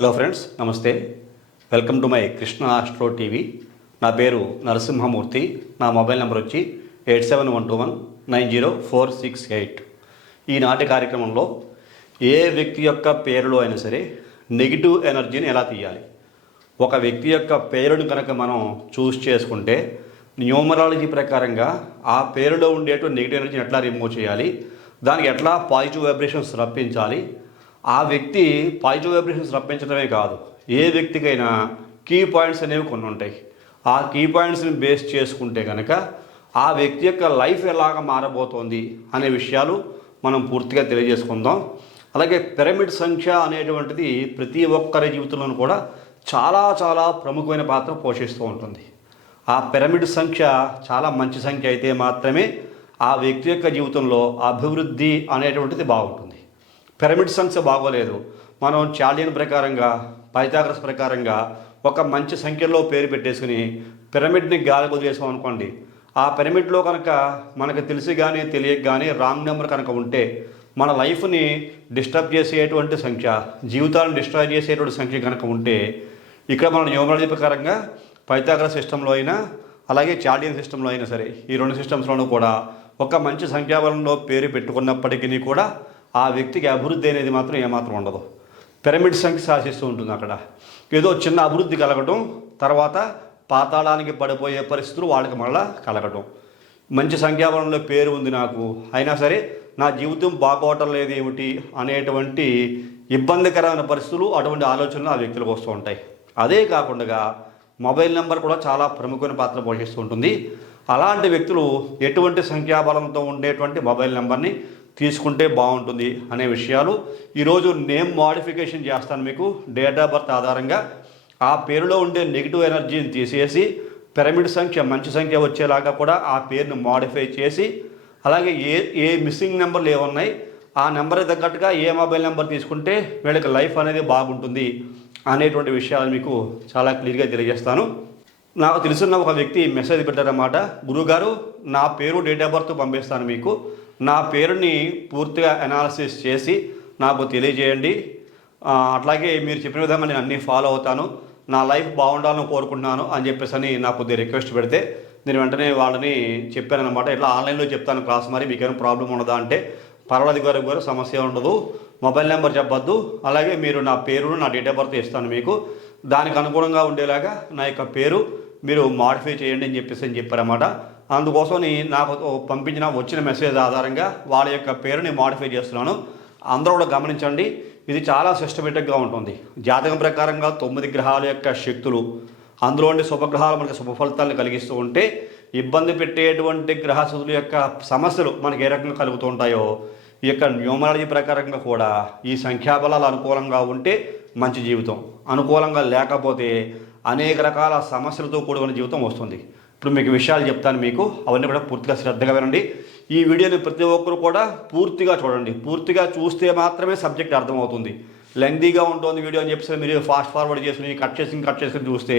Hello friends, నమస్తే. Welcome to my Krishna astro TV. నా పేరు నరసింహమూర్తి. నా మొబైల్ నెంబర్ వచ్చి 8712190468. ఈనాటి కార్యక్రమంలో ఏ వ్యక్తి యొక్క పేరులో అయినా సరే నెగిటివ్ ఎనర్జీని ఎలా తీయాలి, ఒక వ్యక్తి యొక్క పేరును కనుక మనం చూస్ చేసుకుంటే న్యూమరాలజీ ప్రకారంగా ఆ పేరులో ఉండేటువంటి నెగిటివ్ ఎనర్జీని ఎట్లా రిమూవ్ చేయాలి, దానికి ఎట్లా పాజిటివ్ వైబ్రేషన్స్ రప్పించాలి, ఆ వ్యక్తి పాజిటివ్ వైబ్రేషన్స్ రప్పించడమే కాదు, ఏ వ్యక్తికైనా కీ పాయింట్స్ అనేవి కొన్ని ఉంటాయి. ఆ కీ పాయింట్స్ని బేస్ చేసుకుంటే కనుక ఆ వ్యక్తి యొక్క లైఫ్ ఎలాగ మారబోతోంది అనే విషయాలు మనం పూర్తిగా తెలియజేసుకుందాం. అలాగే పిరమిడ్ సంఖ్య అనేటువంటిది ప్రతి ఒక్కరి జీవితంలోనూ కూడా చాలా చాలా ప్రముఖమైన పాత్ర పోషిస్తూ ఉంటుంది. ఆ పిరమిడ్ సంఖ్య చాలా మంచి సంఖ్య అయితే మాత్రమే ఆ వ్యక్తి యొక్క జీవితంలో అభివృద్ధి అనేటువంటిది బాగుంటుంది. పిరమిడ్ సంఖ్య బాగోలేదు, మనం చాలియన్ ప్రకారంగా పైథాగరస్ ప్రకారంగా ఒక మంచి సంఖ్యలో పేరు పెట్టేసుకుని పిరమిడ్ని గాలి వదిలేసాం అనుకోండి, ఆ పిరమిడ్లో కనుక మనకు తెలిసి కానీ తెలియక కానీ రాంగ్ నెంబర్ కనుక ఉంటే మన లైఫ్ని డిస్టర్బ్ చేసేటువంటి సంఖ్య, జీవితాలను డిస్ట్రాయ్ చేసేటువంటి సంఖ్య కనుక ఉంటే, ఇక్కడ మన న్యూమరాలజీ ప్రకారంగా పైథాగరస్ సిస్టంలో అయినా అలాగే చాలియన్ సిస్టంలో అయినా సరే ఈ రెండు సిస్టమ్స్లోనూ కూడా ఒక మంచి సంఖ్యాబలంలో పేరు పెట్టుకున్నప్పటికీ కూడా ఆ వ్యక్తికి అభివృద్ధి అనేది మాత్రం ఏమాత్రం ఉండదు. పిరమిడ్ సంఖ్య శాసిస్తూ ఉంటుంది. అక్కడ ఏదో చిన్న అభివృద్ధి కలగటం, తర్వాత పాతాళానికి పడిపోయే పరిస్థితులు వాళ్ళకి మళ్ళా కలగటం. మంచి సంఖ్యాబలంలో పేరు ఉంది నాకు, అయినా సరే నా జీవితం బాగోవటం లేదు ఏమిటి అనేటువంటి ఇబ్బందికరమైన పరిస్థితులు, అటువంటి ఆలోచనలు ఆ వ్యక్తులకు వస్తూ ఉంటాయి. అదే కాకుండా మొబైల్ నెంబర్ కూడా చాలా ప్రముఖమైన పాత్ర పోషిస్తూ ఉంటుంది. అలాంటి వ్యక్తులు ఎటువంటి సంఖ్యాబలంతో ఉండేటువంటి మొబైల్ నెంబర్ని తీసుకుంటే బాగుంటుంది అనే విషయాలు ఈరోజు నేమ్ మోడిఫికేషన్ చేస్తాను. మీకు డేట్ ఆఫ్ బర్త్ ఆధారంగా ఆ పేరులో ఉండే నెగిటివ్ ఎనర్జీని తీసేసి పిరమిడ్ సంఖ్య మంచి సంఖ్య వచ్చేలాగా కూడా ఆ పేరును మోడిఫై చేసి, అలాగే ఏ మిస్సింగ్ నెంబర్లు ఏమున్నాయి ఆ నెంబర్ తగ్గట్టుగా ఏ మొబైల్ నెంబర్ తీసుకుంటే వీళ్ళకి లైఫ్ అనేది బాగుంటుంది అనేటువంటి విషయాలు మీకు చాలా క్లియర్గా తెలియజేస్తాను. నాకు తెలుసున్న ఒక వ్యక్తి మెసేజ్ పెట్టారన్నమాట, గురువుగారు నా పేరు డేట్ ఆఫ్ బర్త్ పంపిస్తాను మీకు, నా పేరుని పూర్తిగా అనాలిసిస్ చేసి నాకు తెలియజేయండి, అట్లాగే మీరు చెప్పిన విధంగా నేను అన్నీ ఫాలో అవుతాను, నా లైఫ్ బాగుండాలని కోరుకుంటున్నాను అని చెప్పేసి అని నాకు కొద్దిగా రిక్వెస్ట్ పెడితే నేను వెంటనే వాళ్ళని చెప్పానన్నమాట. ఇట్లా ఆన్లైన్లో చెప్తాను క్లాస్, మరి మీకేమైనా ప్రాబ్లం ఉండదా అంటే, పర్వాలేదు గారు సమస్య ఉండదు, మొబైల్ నెంబర్ చెప్పొద్దు, అలాగే మీరు నా పేరును నా డేట్ ఆఫ్ బర్త్ ఇస్తాను మీకు, దానికి అనుగుణంగా ఉండేలాగా నా యొక్క పేరు మీరు మాడిఫై చేయండి అని చెప్పారన్నమాట. అందుకోసం నాకు వచ్చిన మెసేజ్ ఆధారంగా వాళ్ళ యొక్క పేరుని మాడిఫై చేస్తున్నాను. అందరూ కూడా గమనించండి, ఇది చాలా సిస్టమేటిక్గా ఉంటుంది. జాతకం ప్రకారంగా 9 గ్రహాల యొక్క శక్తులు, అందులోని శుభగ్రహాలు మనకి శుభ ఫలితాలను కలిగిస్తూ ఉంటే, ఇబ్బంది పెట్టేటువంటి గ్రహస్థితుల యొక్క సమస్యలు మనకి ఏ రకంగా కలుగుతూ ఉంటాయో, ఈ యొక్క న్యూమరాలజీ ప్రకారంగా కూడా ఈ సంఖ్యాబలాలు అనుకూలంగా ఉంటే మంచి జీవితం, అనుకూలంగా లేకపోతే అనేక రకాల సమస్యలతో కూడుకున్న జీవితం వస్తుంది. ఇప్పుడు మీకు విషయాలు చెప్తాను, మీకు అవన్నీ కూడా పూర్తిగా శ్రద్ధగా వినండి. ఈ వీడియోని ప్రతి ఒక్కరు కూడా పూర్తిగా చూడండి. పూర్తిగా చూస్తే మాత్రమే సబ్జెక్ట్ అర్థమవుతుంది. లెంగ్తీగా ఉంటుంది వీడియో అని చెప్పేసి మీరు ఫాస్ట్ ఫార్వర్డ్ చేసుకుని కట్ చేసుకుని చూస్తే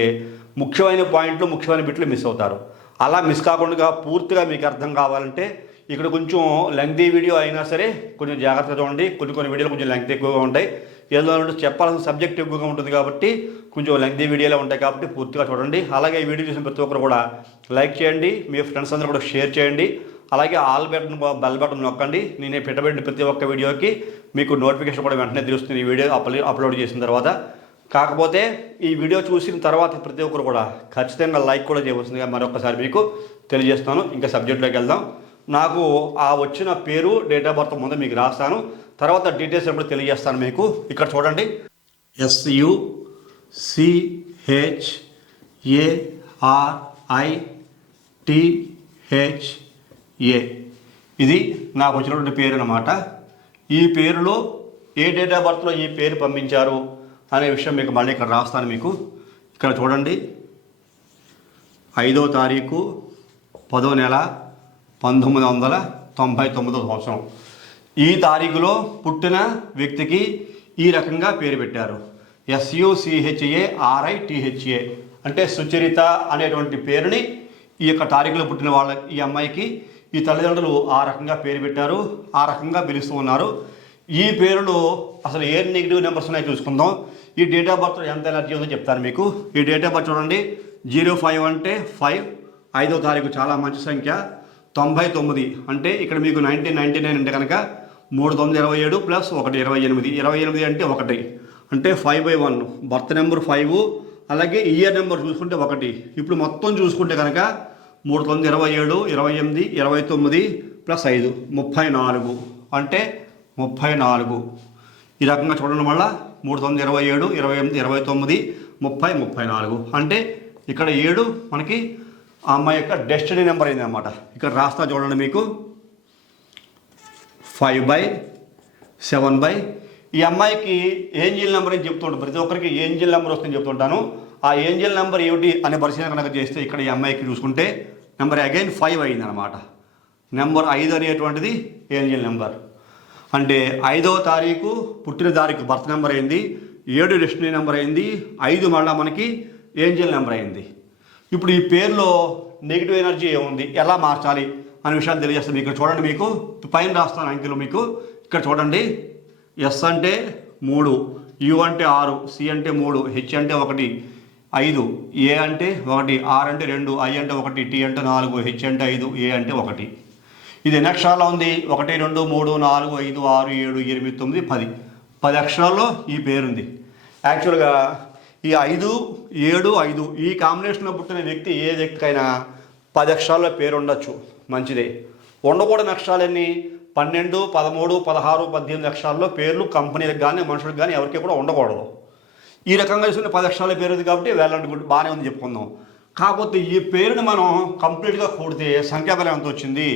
ముఖ్యమైన పాయింట్లు, ముఖ్యమైన బిట్లు మిస్ అవుతారు. అలా మిస్ కాకుండా పూర్తిగా మీకు అర్థం కావాలంటే ఇక్కడ కొంచెం లెంగ్తీ వీడియో అయినా సరే కొంచెం జాగ్రత్తగా చూడండి. కొన్ని వీడియోలు కొంచెం లెంగ్త్ ఎక్కువగా ఉంటాయి, ఏదో చెప్పాల్సిన సబ్జెక్ట్ ఎక్కువగా ఉంటుంది కాబట్టి కొంచెం లెంగ్తీ వీడియోలో ఉంటాయి కాబట్టి పూర్తిగా చూడండి. అలాగే ఈ వీడియో చూసిన ప్రతి ఒక్కరు కూడా లైక్ చేయండి, మీ ఫ్రెండ్స్ అందరూ కూడా షేర్ చేయండి. అలాగే బెల్ బటన్ నొక్కండి. నేను పెట్టబడిన ప్రతి ఒక్క వీడియోకి మీకు నోటిఫికేషన్ కూడా వెంటనే తెలుస్తుంది, ఈ వీడియో అప్లోడ్ చేసిన తర్వాత. కాకపోతే ఈ వీడియో చూసిన తర్వాత ప్రతి ఒక్కరు కూడా ఖచ్చితంగా లైక్ కూడా చేయవలసిందిగా మరొకసారి మీకు తెలియజేస్తాను. ఇంకా సబ్జెక్ట్లోకి వెళ్దాం. నాకు ఆ వచ్చిన పేరు డేట్ ఆఫ్ బర్త్ ముందు మీకు రాస్తాను, తర్వాత డీటెయిల్స్ ఎప్పుడు తెలియజేస్తాను మీకు. ఇక్కడ చూడండి, SUCHARITHA, ఇది నాకు వచ్చినటువంటి పేరు అన్నమాట. ఈ పేరులో ఏ డేట్ ఆఫ్ బర్త్లో ఈ పేరు పంపించారు అనే విషయం మీకు మళ్ళీ ఇక్కడ రాస్తాను మీకు. ఇక్కడ చూడండి, 5వ తారీఖు 10వ నెల 1999 సంవత్సరం. ఈ తారీఖులో పుట్టిన వ్యక్తికి ఈ రకంగా పేరు పెట్టారు, SUCHARITHA. అంటే సుచరిత అనేటువంటి పేరుని ఈ యొక్క తారీఖులో పుట్టిన ఈ అమ్మాయికి ఈ తల్లిదండ్రులు ఆ రకంగా పేరు పెట్టారు, ఆ రకంగా పిలుస్తూ ఉన్నారు. ఈ పేరులో అసలు ఏ నెగిటివ్ నెంబర్స్ ఉన్నాయో చూసుకుందాం. ఈ డేట్ ఆఫ్ బర్త్ ఎంత ఎనర్జీ ఉందో చెప్తాను మీకు. ఈ డేట్ ఆఫ్ బర్త్ చూడండి, 05 అంటే 5, 5వ తారీఖు చాలా మంచి సంఖ్య. 99 అంటే ఇక్కడ మీకు 1999 అంటే కనుక 3927 ప్లస్ 1 28, 28 అంటే 1 అంటే 5/1 బర్త్ నెంబర్ 5, అలాగే ఇయర్ నెంబర్ చూసుకుంటే 1. ఇప్పుడు మొత్తం చూసుకుంటే కనుక 3927, 28, 29 ప్లస్ 5 34 అంటే 34. ఈ రకంగా చూడడం వల్ల 3927, 28, 29, 30, 34 అంటే ఇక్కడ 7 మనకి ఆ అమ్మాయి యొక్క డెస్టినీ నెంబర్ అయింది అనమాట. ఇక్కడ రాస్తా చూడండి మీకు 5/7. ఈ అమ్మాయికి ఏంజిల్ నెంబర్ అని చెప్తుంటాను, ప్రతి ఒక్కరికి ఏంజిల్ నెంబర్ వస్తుందని చెప్తుంటాను. ఆ ఏంజిల్ నెంబర్ ఏమిటి అనే పరిశీలన కనుక చేస్తే ఇక్కడ ఈ అమ్మాయికి చూసుకుంటే నెంబర్ అగైన్ 5 అయింది అనమాట. నెంబర్ 5 అనేటువంటిది ఏంజిల్ నెంబర్. అంటే 5వ తారీఖు పుట్టిన తారీఖు బర్త్ నెంబర్ అయింది, 7 డెస్టినీ నెంబర్ అయింది, 5 మళ్ళీ మనకి ఏంజిల్ నెంబర్ అయింది. ఇప్పుడు ఈ పేరులో నెగిటివ్ ఎనర్జీ ఏముంది, ఎలా మార్చాలి అనే విషయాలు తెలియజేస్తుంది. ఇక్కడ చూడండి, మీకు పైన రాస్తాను అంకెలు మీకు. ఇక్కడ చూడండి, ఎస్ అంటే 3, యు అంటే 6, సి అంటే 3, హెచ్ అంటే 1, 5, ఏ అంటే 1, ఆర్ అంటే 2, ఐ అంటే 1, టీ అంటే 4, హెచ్ అంటే 5, ఏ అంటే 1. ఇది ఎన్ని అక్షరాల్లో ఉంది? 1, 2, 3, 4, 5, 6, 7, 8, 9, 10. 10 అక్షరాల్లో ఈ పేరుంది. యాక్చువల్గా ఈ 5, 7, 5 ఈ కాంబినేషన్లో పుట్టిన వ్యక్తి ఏ వ్యక్తికైనా 10 అక్షరాల్లో పేరు ఉండొచ్చు, మంచిదే. ఉండకూడని అక్షరాలన్నీ 12, 13, 16, 18 అక్షరాల్లో పేర్లు కంపెనీలకు కానీ మనుషులకు కానీ ఎవరికి కూడా ఉండకూడదు. ఈ రకంగా చూసుకుంటే 10 అక్షరాల పేరు ఉంది కాబట్టి వేలంటి గుడ్ బాగానే ఉంది చెప్పుకుందాం. కాకపోతే ఈ పేరుని మనం కంప్లీట్గా కూడితే సంఖ్యాబలం ఎంత వచ్చింది?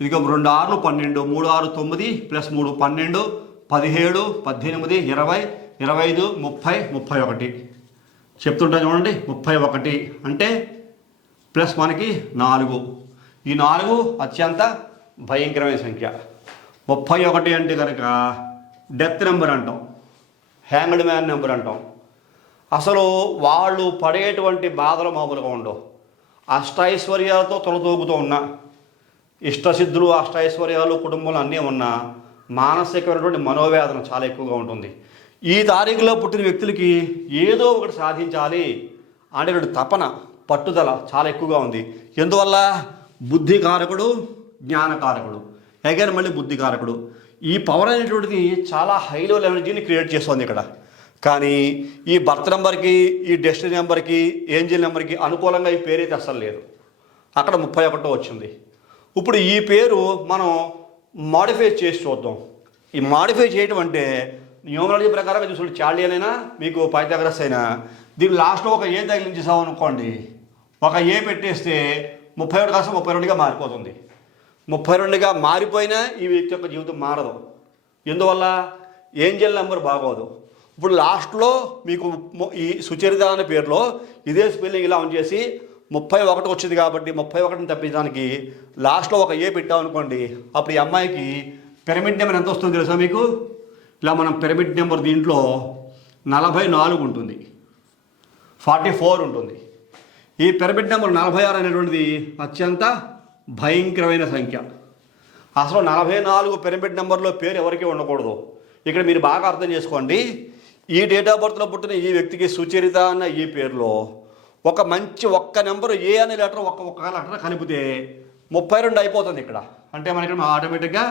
ఇదిగో 2 6 12, 3 6 9 ప్లస్ 3 12, 17, 18, 20, 25, 30, 31. చెప్తుంటా చూడండి, 31 అంటే ప్లస్ మనకి 4. ఈ 4 అత్యంత భయంకరమైన సంఖ్య. 31 అంటే కనుక డెత్ నెంబర్ అంటాం, హ్యాంగ్డ్ మ్యాన్ నెంబర్ అంటాం. అసలు వాళ్ళు పడేటువంటి బాధలు మామూలుగా ఉండవు. అష్టైశ్వర్యాలతో తొలతూగుతూ ఉన్న ఇష్టసిద్ధులు, అష్టైశ్వర్యాలు కుటుంబంలో అన్నీ ఉన్న మానసికమైనటువంటి మనోవేదన చాలా ఎక్కువగా ఉంటుంది. ఈ తారీఖులో పుట్టిన వ్యక్తులకి ఏదో ఒకటి సాధించాలి అనేటువంటి తపన, పట్టుదల చాలా ఎక్కువగా ఉంది. ఎందువల్ల? బుద్ధికారకుడు, జ్ఞానకారకుడు, అగైన్ మళ్ళీ బుద్ధికారకుడు. ఈ పవర్ అనేటువంటిది చాలా హై లెవెల్ ఎనర్జీని క్రియేట్ చేస్తుంది ఇక్కడ. కానీ ఈ బర్త్ నెంబర్కి, ఈ డెస్టినీ నెంబర్కి, ఏంజిల్ నెంబర్కి అనుకూలంగా ఈ పేరు అయితే అస్సలు లేదు. అక్కడ 31 వచ్చింది. ఇప్పుడు ఈ పేరు మనం మాడిఫై చేసి చూద్దాం. ఈ మాడిఫై చేయటం అంటే న్యూమరాలజీ ప్రకారంగా చూసుకుంటే చార్లియన్ అయినా మీకు పైథాగరస్ అయినా దీని లాస్ట్లో ఒక ఏ తగిలించేసాం అనుకోండి, ఒక ఏ పెట్టేస్తే 31 కాస్త 32గా మారిపోతుంది. 32గా మారిపోయినా ఈ వ్యక్తి యొక్క జీవితం మారదు. ఎందువల్ల? ఏంజల్ నెంబర్ బాగోదు. ఇప్పుడు లాస్ట్లో మీకు ఈ సుచరిత అనే పేరులో ఇదే స్పెల్లింగ్ ఇలా ఉంచేసి 31 వచ్చింది కాబట్టి 31ని తప్పించడానికి లాస్ట్లో ఒక ఏ పెట్టామనుకోండి, అప్పుడు ఈ అమ్మాయికి పిరమిడ్ నెంబర్ ఎంత వస్తుందో తెలుసా మీకు? ఇలా మనం పిరమిడ్ నెంబర్ దీంట్లో 44 ఉంటుంది, 44 ఉంటుంది. ఈ పిరమిడ్ నెంబర్ 46 అనేటువంటిది అత్యంత భయంకరమైన సంఖ్య. అసలు 44 పిరమిడ్ నెంబర్లో పేరు ఎవరికీ ఉండకూడదు. ఇక్కడ మీరు బాగా అర్థం చేసుకోండి. ఈ డేట్ ఆఫ్ బర్త్లో పుట్టిన ఈ వ్యక్తికి సుచరిత అన్న ఈ పేరులో ఒక మంచి ఒక్క నెంబరు ఏ అనే లెటర్ ఒక్క లెటర్ కలిపితే 32 అయిపోతుంది ఇక్కడ. అంటే మనకి ఆటోమేటిక్గా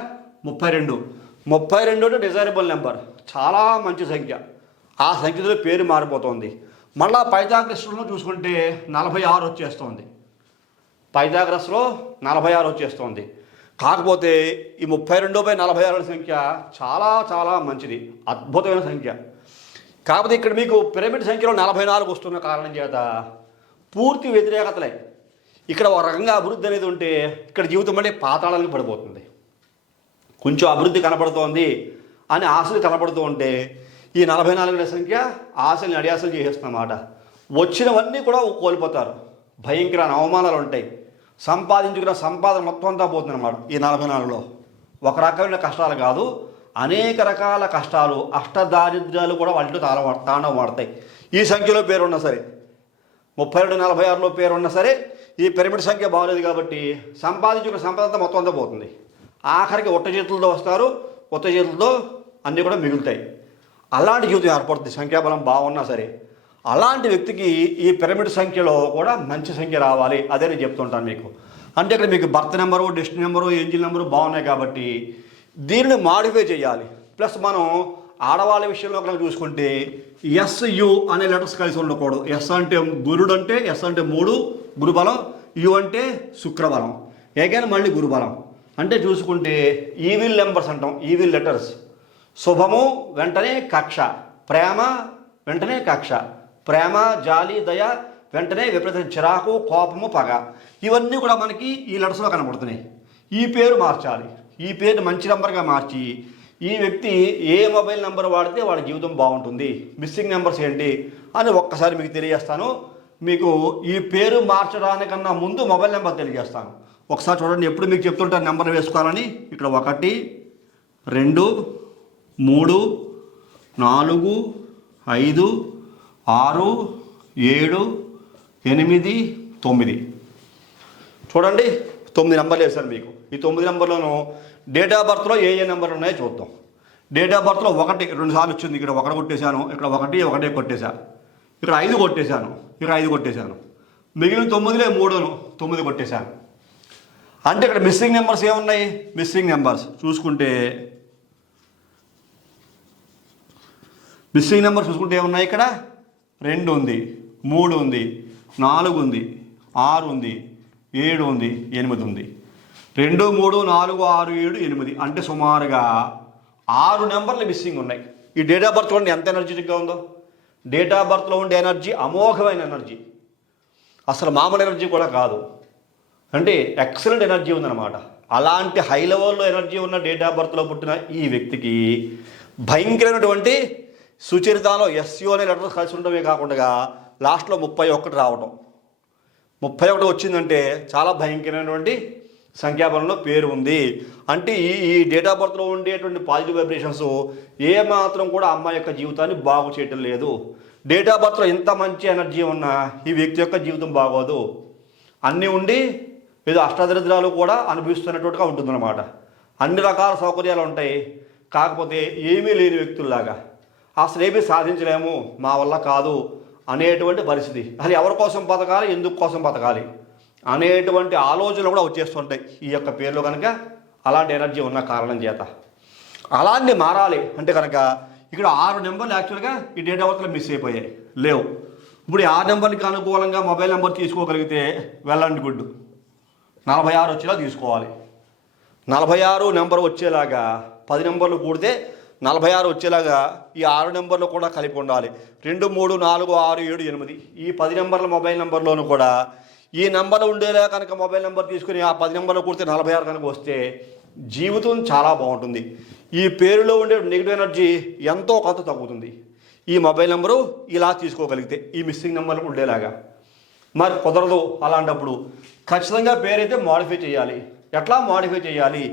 32 అంటే డిజైరబుల్ నెంబర్, చాలా మంచి సంఖ్య. ఆ సంఖ్యలో పేరు మారిపోతుంది. మళ్ళా పైథాగరస్లో చూసుకుంటే 46 వచ్చేస్తుంది. పైథాగరస్లో 46 వచ్చేస్తుంది. కాకపోతే ఈ 32/46 సంఖ్య చాలా చాలా మంచిది, అద్భుతమైన సంఖ్య. కాకపోతే ఇక్కడ మీకు పిరమిడ్ సంఖ్యలో 44 వస్తున్న కారణం చేత పూర్తి వ్యతిరేకతలే. ఇక్కడ ఒక రకంగా అభివృద్ధి అనేది ఉంటే ఇక్కడ జీవితం అంటే పాతాళానికి పడిపోతుంది. కొంచెం అభివృద్ధి కనపడుతోంది అని ఆశలు కనపడుతూ ఉంటే ఈ 44 సంఖ్య ఆశల్ని అడియాసలు చేసేస్తున్నమాట. వచ్చినవన్నీ కూడా కోల్పోతారు, భయంకరమైన అవమానాలు ఉంటాయి, సంపాదించుకున్న సంపాదన మొత్తం అంతా పోతుందన్నమాట. ఈ 44లో ఒక రకమైన కష్టాలు కాదు, అనేక రకాల కష్టాలు, అష్టదారిద్ర్యాలు కూడా వాటిలో తాండవం వాడతాయి. ఈ సంఖ్యలో పేరున్నా సరే, 32, 46లో పేరున్నా సరే, ఈ పిరమిడ్ సంఖ్య బాగలేదు కాబట్టి సంపాదించుకున్న సంపద అంతా మొత్తం అంతా పోతుంది. ఆఖరికి ఒట్ట చేతులతో వస్తారు, ఒట్ట చేతులతో అన్నీ కూడా మిగులుతాయి. అలాంటి జీవితం ఏర్పడుతుంది సంఖ్యాబలం బాగున్నా సరే. అలాంటి వ్యక్తికి ఈ పిరమిడ్ సంఖ్యలో కూడా మంచి సంఖ్య రావాలి, అదే నేను చెప్తుంటాను మీకు. అంటే ఇక్కడ మీకు birth number, destiny number, angel number బాగున్నాయి కాబట్టి దీనిని మాడిఫై చేయాలి. ప్లస్ మనం ఆడవాళ్ళ విషయంలో కనుక చూసుకుంటే SU అనే లెటర్స్ కలిసి ఉండకూడదు. ఎస్ అంటే గురుడు, అంటే ఎస్ అంటే 3 గురుబలం, యు అంటే శుక్రబలం, ఏకైనా మళ్ళీ గురుబలం. అంటే చూసుకుంటే ఈవిల్ నెంబర్స్ అంటాం, ఈవిల్ లెటర్స్. శుభము వెంటనే కక్ష, ప్రేమ వెంటనే కక్ష, ప్రేమ జాలి దయ వెంటనే విపరీత చిరాకు కోపము పగ, ఇవన్నీ కూడా మనకి ఈ లెటర్స్లో కనబడుతున్నాయి. ఈ పేరు మార్చాలి. ఈ పేరు మంచి నెంబర్గా మార్చి ఈ వ్యక్తి ఏ మొబైల్ నెంబర్ వాడితే వాడి జీవితం బాగుంటుంది, మిస్సింగ్ నెంబర్స్ ఏంటి అని ఒక్కసారి మీకు తెలియజేస్తాను. మీకు ఈ పేరు మార్చడానికన్నా ముందు మొబైల్ నెంబర్ తెలియజేస్తాను. ఒకసారి చూడండి, ఎప్పుడు మీకు చెప్తుంటాను నెంబర్ వేసుకోవాలని. ఇక్కడ 1 2 3 4 5 6 7 8 9 చూడండి, 9 నెంబర్లు వేశాను మీకు. ఈ 9 నెంబర్లోనూ డేట్ ఆఫ్ బర్త్లో ఏ నెంబర్లు ఉన్నాయో చూద్దాం. డేట్ ఆఫ్ బర్త్లో 1 2 సార్లు వచ్చింది. ఇక్కడ 1 కొట్టేశాను, ఇక్కడ 1 కొట్టేశాను, ఇక్కడ 5 కొట్టేశాను, ఇక్కడ 5 కొట్టేశాను, మిగిలిన 9లో 9 కొట్టేశాను. అంటే ఇక్కడ మిస్సింగ్ నెంబర్స్ ఏమున్నాయి? మిస్సింగ్ నెంబర్స్ చూసుకుంటే ఏమున్నాయి? ఇక్కడ 2 ఉంది, 3 ఉంది, 4 ఉంది, 6 ఉంది, 7 ఉంది, 8 ఉంది. 2 3 4 6 7 8 అంటే సుమారుగా 6 నెంబర్లు మిస్సింగ్ ఉన్నాయి. ఈ డేట్ ఆఫ్ బర్త్ చూడండి ఎంత ఎనర్జెటిక్గా ఉందో. డేట్ ఆఫ్ బర్త్లో ఉండే ఎనర్జీ అమోఘమైన ఎనర్జీ, అసలు మామూలు ఎనర్జీ కూడా కాదు, అంటే ఎక్సలెంట్ ఎనర్జీ ఉందన్నమాట. అలాంటి హై లెవెల్లో ఎనర్జీ ఉన్న డేట్ ఆఫ్ బర్త్లో పుట్టిన ఈ వ్యక్తికి భయంకరమైనటువంటి సుచరితలో SU అనే లెటర్ కలిసి ఉండడమే కాకుండా లాస్ట్లో 31 రావటం. 31 వచ్చిందంటే చాలా భయంకరమైనటువంటి సంఖ్యాబలంలో పేరు ఉంది. అంటే ఈ డేట్ ఆఫ్ బర్త్లో ఉండేటువంటి పాజిటివ్ వైబ్రేషన్స్ ఏమాత్రం కూడా అమ్మాయి యొక్క జీవితాన్ని బాగు చేయటం లేదు. డేట్ ఆఫ్ బర్త్లో ఎంత మంచి ఎనర్జీ ఉన్నా ఈ వ్యక్తి యొక్క జీవితం బాగోదు. అన్నీ ఉండి ఏదో అష్టాదరిద్రాలు కూడా అనుభవిస్తున్నట్టుగా ఉంటుందన్నమాట. అన్ని రకాల సౌకర్యాలు ఉంటాయి, కాకపోతే ఏమీ లేని వ్యక్తుల్లాగా అసలు ఏమీ సాధించలేము, మా వల్ల కాదు అనేటువంటి పరిస్థితి. అది ఎవరి కోసం బతకాలి, ఎందుకు కోసం బతకాలి అనేటువంటి ఆలోచనలు కూడా వచ్చేస్తుంటాయి ఈ యొక్క పేర్లో కనుక అలాంటి ఎనర్జీ ఉన్న కారణం చేత. అలాంటి మారాలి అంటే కనుక ఇక్కడ 6 నెంబర్లు యాక్చువల్గా ఈ డేట్ ఆఫ్ బర్త్లో మిస్ అయిపోయాయి, లేవు. ఇప్పుడు 6 నెంబర్కి అనుకూలంగా మొబైల్ నెంబర్ తీసుకోగలిగితే వెళ్ళండి గుడ్డు 46 వచ్చేలా తీసుకోవాలి. 46 నెంబర్ వచ్చేలాగా 10 నెంబర్లు కూడితే 46 వచ్చేలాగా ఈ 6 నెంబర్లు కూడా కలిపి ఉండాలి. 2 3 4 6 7 8 ఈ 10 నెంబర్ల మొబైల్ నెంబర్లోనూ కూడా ఈ నెంబర్ ఉండేలా కనుక మొబైల్ నెంబర్ తీసుకుని ఆ 10 నెంబర్లు కూడితే 46 కనుక వస్తే జీవితం చాలా బాగుంటుంది. ఈ పేరులో ఉండే నెగిటివ్ ఎనర్జీ ఎంతో కొంత తగ్గుతుంది ఈ మొబైల్ నెంబరు ఇలా తీసుకోగలిగితే, ఈ మిస్సింగ్ నెంబర్లు ఉండేలాగా. మరి కుదరదు అలాంటప్పుడు ఖచ్చితంగా పేరైతే మోడిఫై చేయాలి. ఎట్లా మోడిఫై చేయాలి?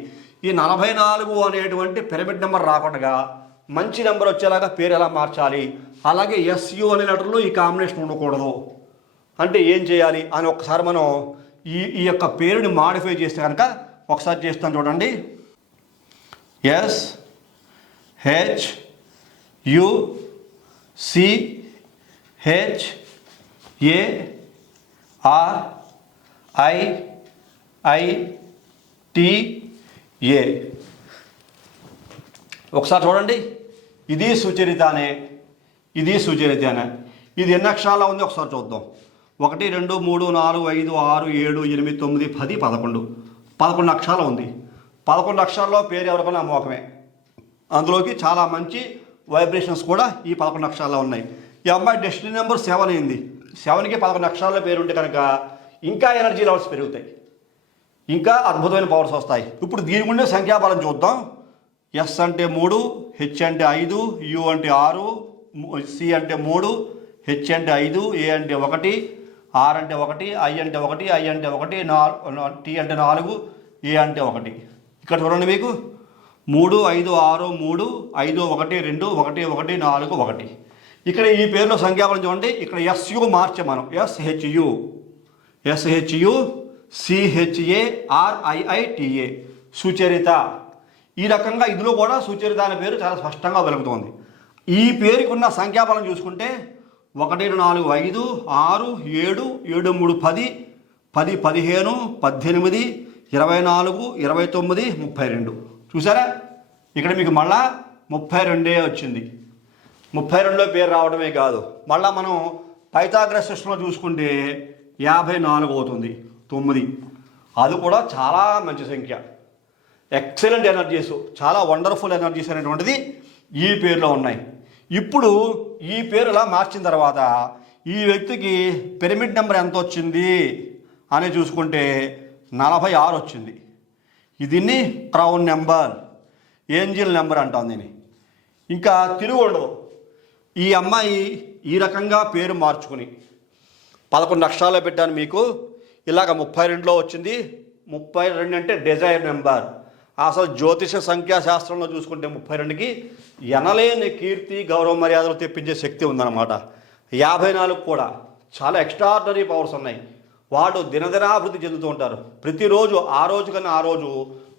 ఈ 44 అనేటువంటి పిరమిడ్ నెంబర్ రాకుండా మంచి నెంబర్ వచ్చేలాగా పేరు ఎలా మార్చాలి? అలాగే SU అనే లెటర్లో ఈ కాంబినేషన్ ఉండకూడదు అంటే ఏం చేయాలి అని ఒకసారి మనం ఈ యొక్క పేరుని మాడిఫై చేస్తే కనుక ఒకసారి చేస్తాను చూడండి. SHUCHARIITA ఒకసారి చూడండి, ఇది సుచరితనే, ఇది సుచరితనే. ఇది ఎన్ని అక్షరాల్లో ఉంది ఒకసారి చూద్దాం. 1 2 3 4 5 6 7 8 9 10 11 11 అక్షరాలు ఉంది. 11 అక్షరాల్లో పేరు ఎవరికైనా అమోఘమే. అందులోకి చాలా మంచి వైబ్రేషన్స్ కూడా ఈ 11 అక్షరాల్లో ఉన్నాయి. ఈ అమ్మాయి డెస్టినీ నెంబర్ 7 అయింది. 7కి 11 అక్షరాల పేరు ఉంటే కనుక ఇంకా ఎనర్జీ లెవెల్స్ పెరుగుతాయి, ఇంకా అద్భుతమైన పవర్స్ వస్తాయి. ఇప్పుడు దీని ఉండే సంఖ్యాబలం చూద్దాం. S అంటే 3, H అంటే 5, U అంటే 6, C అంటే 3, H అంటే 5, A అంటే 1, R అంటే 1, I అంటే 1, I అంటే 1, T అంటే 4, A అంటే 1. ఇక్కడ చూడండి మీకు 3 5 6 3 5 1 2 1 1 4 1. ఇక్కడ ఈ పేరులో సంఖ్యాబలం చూడండి. ఇక్కడ SU మార్చే మనం SHU CHARIITA సుచరిత. ఈ రకంగా ఇందులో కూడా సుచరిత అనే పేరు చాలా స్పష్టంగా వెలుగుతోంది. ఈ పేరుకి ఉన్న సంఖ్యాబలం చూసుకుంటే 1 4 5 6 7 7 3 10 10 15 18 24 29 32 చూసారా? ఇక్కడ మీకు మళ్ళా 32 వచ్చింది. 32లో పేరు రావడమే కాదు, మళ్ళీ మనం పైథాగరస్ సిస్టంలో చూసుకుంటే 54 అవుతుంది, 9. అది కూడా చాలా మంచి సంఖ్య. ఎక్సలెంట్ ఎనర్జీస్, చాలా వండర్ఫుల్ ఎనర్జీస్ అనేటువంటిది ఈ పేరులో ఉన్నాయి. ఇప్పుడు ఈ పేరు ఇలా మార్చిన తర్వాత ఈ వ్యక్తికి పిరమిడ్ నెంబర్ ఎంత వచ్చింది అని చూసుకుంటే 46 వచ్చింది. దీన్ని క్రౌన్ నెంబర్, ఏంజిల్ నెంబర్ అంటాం దీన్ని. ఇంకా తిరుగు ఉండదు. ఈ అమ్మాయి ఈ రకంగా పేరు మార్చుకుని 11 అక్షరాలు పెట్టాను మీకు, ఇలాగ 32లో వచ్చింది. 32 అంటే డిజైర్ నెంబర్. అసలు జ్యోతిష సంఖ్యాశాస్త్రంలో చూసుకుంటే 32కి ఎనలేని కీర్తి గౌరవ మర్యాదలు తెప్పించే శక్తి ఉందన్నమాట. 54 కూడా చాలా ఎక్స్ట్రాడినరీ పవర్స్ ఉన్నాయి. వాడు దినదినాభివృద్ధి చెందుతూ ఉంటారు. ప్రతిరోజు ఆ రోజు కన్నా ఆ రోజు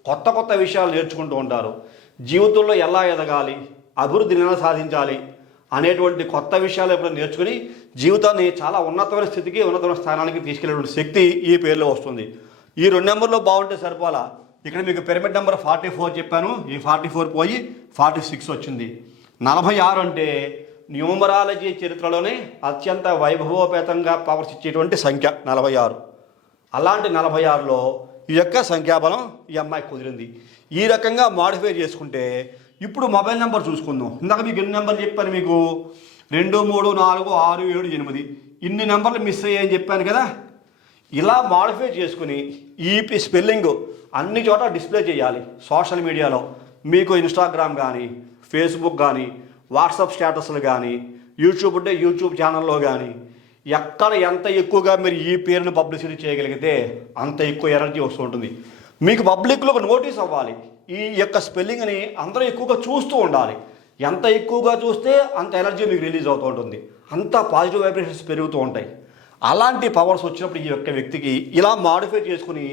కొత్త కొత్త విషయాలు నేర్చుకుంటూ ఉంటారు. జీవితంలో ఎలా ఎదగాలి, అభివృద్ధిని ఎలా సాధించాలి అనేటువంటి కొత్త విషయాలు ఎప్పుడైనా నేర్చుకుని జీవితాన్ని చాలా ఉన్నతమైన స్థితికి, ఉన్నతమైన స్థానానికి తీసుకెళ్లేటువంటి శక్తి ఈ పేరులో వస్తుంది. ఈ 2 నెంబర్లో బాగుంటే సరిపోలా. ఇక్కడ మీకు పిరమిడ్ నెంబర్ 44 చెప్పాను, ఈ 44 పోయి 46 వచ్చింది. 46 అంటే న్యూమరాలజీ చరిత్రలోనే అత్యంత వైభవోపేతంగా పవర్స్ ఇచ్చేటువంటి సంఖ్య 46. అలాంటి 46లో ఈ యొక్క సంఖ్యాబలం ఈ అమ్మాయి కుదిరింది. ఈ రకంగా మాడిఫై చేసుకుంటే ఇప్పుడు మొబైల్ నెంబర్ చూసుకుందాం. ఇందాక మీకు ఎన్ని నెంబర్లు చెప్పాను, మీకు 2 3 4 6 7 8 ఇన్ని నెంబర్లు మిస్ అయ్యాయని చెప్పాను కదా. ఇలా మాడిఫై చేసుకుని ఈ స్పెల్లింగ్ అన్ని చోట డిస్ప్లే చేయాలి. సోషల్ మీడియాలో మీకు ఇన్స్టాగ్రామ్ కానీ, ఫేస్బుక్ కానీ, వాట్సాప్ స్టేటస్లు కానీ, యూట్యూబ్ ఉంటే యూట్యూబ్ ఛానల్లో కానీ, ఎక్కడ ఎంత ఎక్కువగా మీరు ఈ పేరును పబ్లిసిటీ చేయగలిగితే అంత ఎక్కువ ఎనర్జీ వస్తూ ఉంటుంది. మీకు పబ్లిక్లో ఒక నోటీస్ అవ్వాలి. ఈ యొక్క స్పెల్లింగ్ని అందరూ ఎక్కువగా చూస్తూ ఉండాలి. ఎంత ఎక్కువగా చూస్తే అంత ఎనర్జీ మీకు రిలీజ్ అవుతూ ఉంటుంది, అంత పాజిటివ్ వైబ్రేషన్స్ పెరుగుతూ ఉంటాయి. అలాంటి పవర్స్ వచ్చినప్పుడు ఈ యొక్క వ్యక్తికి ఇలా మాడిఫై చేసుకుని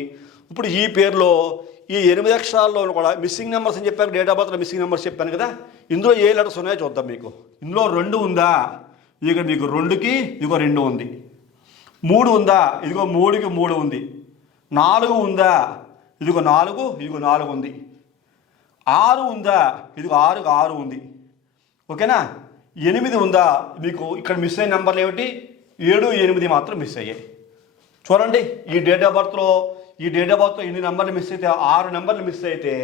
ఇప్పుడు ఈ పేరులో ఈ 8 అక్షరాల్లో కూడా మిస్సింగ్ నెంబర్స్ అని చెప్పాను, డేట్ ఆఫ్ బర్త్లో మిస్సింగ్ నెంబర్స్ చెప్పాను కదా. ఇందులో ఏ లెటర్స్ ఉన్నాయో చూద్దాం. మీకు ఇందులో 2 ఉందా, ఇదిగో మీకు 2కి ఇదిగో 2 ఉంది. 3 ఉందా, ఇదిగో 3కి 3 ఉంది. 4 ఉందా, ఇదిగో 4, ఇదిగో 4 ఉంది. 6 ఉందా, ఇదిగో 6కి 6 ఉంది. ఓకేనా. 8 ఉందా, మీకు ఇక్కడ మిస్ అయిన నెంబర్లు ఏమిటి, 7 8 మాత్రం మిస్ అయ్యాయి. చూడండి, ఈ డేట్ ఆఫ్ బర్త్లో ఇన్ని నెంబర్లు మిస్ అయితే 6 నెంబర్లు మిస్ అయితే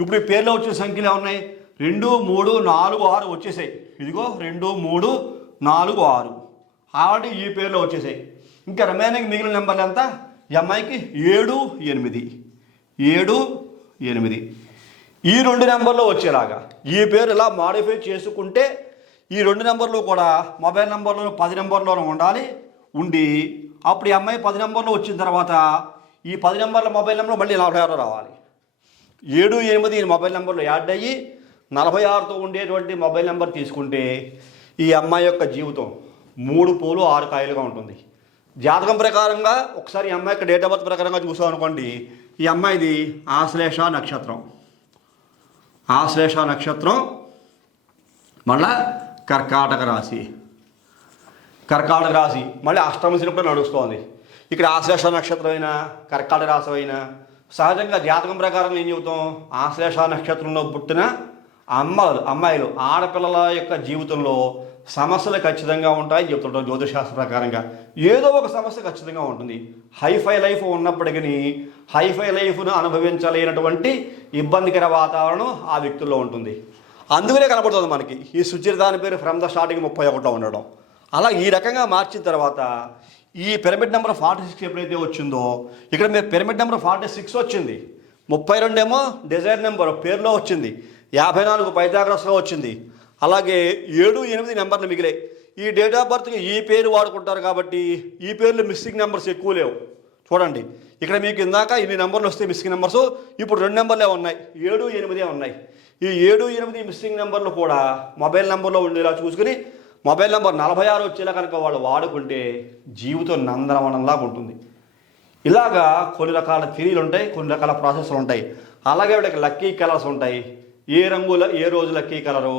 ఇప్పుడు ఈ పేర్లో వచ్చిన సంఖ్యలు ఏమున్నాయి, 2 3 4 6 వచ్చేసాయి. ఇదిగో 2 3 4 6 ఆల్రెడీ ఈ పేర్లో వచ్చేసాయి. ఇంకా రిమైనింగ్ మిగిలిన నెంబర్లు ఎంత, ఈ అమ్మాయికి 7 8 7 8 ఈ 2 నెంబర్లో వచ్చేలాగా ఈ పేరు ఇలా మాడిఫై చేసుకుంటే ఈ 2 నెంబర్లు కూడా మొబైల్ నెంబర్లో 10 నెంబర్లోనూ ఉండి అప్పుడు ఈ అమ్మాయి 10 నెంబర్లో వచ్చిన తర్వాత ఈ 10 నెంబర్ల మొబైల్ నెంబర్ మళ్ళీ 46 రావాలి. 7 8 ఈ మొబైల్ నెంబర్లో యాడ్ అయ్యి 46తో ఉండేటువంటి మొబైల్ నెంబర్ తీసుకుంటే ఈ అమ్మాయి యొక్క జీవితం 3 పూలు 6 కాయలుగా ఉంటుంది. జాతకం ప్రకారంగా ఒకసారి ఈ అమ్మాయి యొక్క డేట్ ఆఫ్ బర్త్ ప్రకారంగా చూసాం అనుకోండి, ఈ అమ్మాయిది ఆశ్లేష నక్షత్రం. ఆశ్లేష నక్షత్రం మళ్ళా కర్కాటక రాశి. కర్కాటక రాశి మళ్ళీ అష్టమ శనిప్పుడు నడుస్తోంది. ఇక్కడ ఆశ్లేష నక్షత్రం అయినా కర్కాటక రాశి అయినా సహజంగా జాతకం ప్రకారం ఏం చెబుతాం, ఆశ్లేష నక్షత్రంలో పుట్టిన అమ్మాయిలు ఆడపిల్లల యొక్క జీవితంలో సమస్యలు ఖచ్చితంగా ఉంటాయి చెప్తుంటాం. జ్యోతిషశాస్త్ర ప్రకారంగా ఏదో ఒక సమస్య ఖచ్చితంగా ఉంటుంది. హైఫై లైఫ్ ఉన్నప్పటికీ హైఫై లైఫ్ను అనుభవించలేనటువంటి ఇబ్బందికర వాతావరణం ఆ వ్యక్తుల్లో ఉంటుంది. అందుకనే కనపడుతుంది మనకి ఈ సుచరితాని పేరు ఫ్రమ్ ద స్టార్టింగ్ 31 ఉండడం. అలా ఈ రకంగా మార్చిన తర్వాత ఈ పిరమిడ్ నెంబర్ 46 ఎప్పుడైతే వచ్చిందో ఇక్కడ మీరు పిరమిడ్ నెంబర్ 46 వచ్చింది. 32 ఏమో డిజైర్ నెంబర్ పేరులో వచ్చింది. 54 పైథాగరస్లో వచ్చింది. అలాగే 7 8 నెంబర్లు మిగిలాయి. ఈ డేట్ ఆఫ్ బర్త్కి ఈ పేరు వాడుకుంటారు కాబట్టి ఈ పేర్లు మిస్సింగ్ నెంబర్స్ ఎక్కువ లేవు. చూడండి, ఇక్కడ మీకు ఇందాక ఇన్ని నెంబర్లు వస్తే మిస్సింగ్ నెంబర్స్ ఇప్పుడు 2 నెంబర్లే ఉన్నాయి, 7 8 ఉన్నాయి. ఈ 7 8 మిస్సింగ్ నెంబర్లు కూడా మొబైల్ నెంబర్లో ఉండేలా చూసుకుని మొబైల్ నెంబర్ 46 వచ్చేలా కనుక వాళ్ళు వాడుకుంటే జీవితం నందనవనంలాగా ఉంటుంది. ఇలాగా కొన్ని రకాల థియరీలు ఉంటాయి, కొన్ని రకాల ప్రాసెస్లు ఉంటాయి. అలాగే వీళ్ళకి లక్కీ కలర్స్ ఉంటాయి. ఏ రంగుల ఏ రోజు లక్కీ కలరు,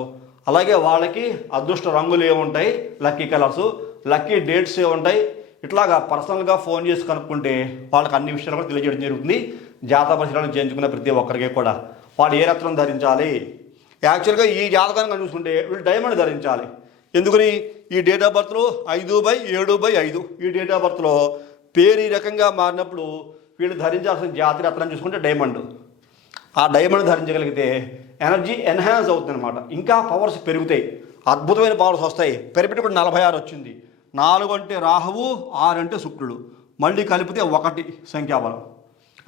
అలాగే వాళ్ళకి అదృష్ట రంగులు ఏముంటాయి, లక్కీ కలర్స్, లక్కీ డేట్స్ ఏముంటాయి, ఇట్లాగా పర్సనల్గా ఫోన్ చేసి కనుక్కుంటే వాళ్ళకి అన్ని విషయాలు కూడా తెలియజేయడం జరుగుతుంది. జాతక పరిశీలన చేయించుకున్న ప్రతి ఒక్కరికి కూడా వాడు ఏ రత్నం ధరించాలి. యాక్చువల్గా ఈ జాతకాన్ని చూసుకుంటే వీళ్ళు డైమండ్ ధరించాలి. ఎందుకని, ఈ డేట్ ఆఫ్ బర్త్లో 5/7/5 ఈ డేట్ ఆఫ్ బర్త్లో పేరు ఈ రకంగా మారినప్పుడు వీళ్ళు ధరించాల్సిన జాతి రత్నం చూసుకుంటే డైమండ్. ఆ డైమండ్ ధరించగలిగితే ఎనర్జీ ఎన్హాన్స్ అవుతుంది అనమాట. ఇంకా పవర్స్ పెరుగుతాయి, అద్భుతమైన పవర్స్ వస్తాయి. పెరిపెట్టి కూడా 46 వచ్చింది. 4 అంటే రాహువు, 6 అంటే శుక్రుడు, మళ్ళీ కలిపితే 1 సంఖ్యాబలం.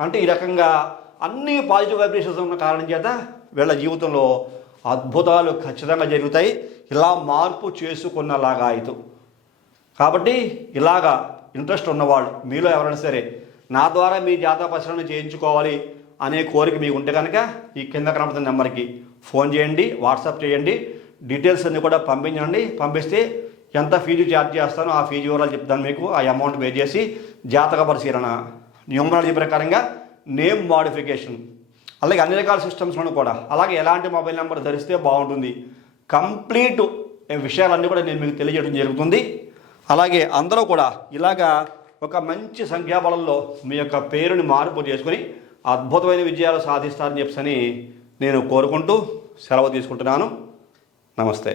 అంటే ఈ రకంగా అన్ని పాజిటివ్ వైబ్రేషన్స్ ఉన్న కారణం చేత వీళ్ళ జీవితంలో అద్భుతాలు ఖచ్చితంగా జరుగుతాయి. ఇలా మార్పు చేసుకున్నలాగా అయితే. కాబట్టి ఇలాగా ఇంట్రెస్ట్ ఉన్నవాళ్ళు మీలో ఎవరైనా సరే నా ద్వారా మీ జాతక పరిశీలన చేయించుకోవాలి అనే కోరిక మీకు ఉంటే కనుక ఈ కింద కనబడుతున్న నెంబర్కి ఫోన్ చేయండి, వాట్సాప్ చేయండి, డీటెయిల్స్ అన్నీ కూడా పంపించండి. పంపిస్తే ఎంత ఫీజు ఛార్జ్ చేస్తానో ఆ ఫీజు వివరాలు చెప్తాను మీకు. ఆ అమౌంట్ పే చేసి జాతక పరిశీలన, న్యూమరాలజీ ప్రకారంగా నేమ్ మోడిఫికేషన్, అలాగే అన్ని రకాల సిస్టమ్స్లను కూడా, అలాగే ఎలాంటి మొబైల్ నెంబర్ ధరిస్తే బాగుంటుంది, కంప్లీట్ విషయాలన్నీ కూడా నేను మీకు తెలియజేయడం జరుగుతుంది. అలాగే అందరూ కూడా ఇలాగా ఒక మంచి సంఖ్యాబలంలో మీ యొక్క పేరుని మార్పు చేసుకుని అద్భుతమైన విజయాలు సాధిస్తారని చెప్పని నేను కోరుకుంటూ సెలవు తీసుకుంటున్నాను. నమస్తే.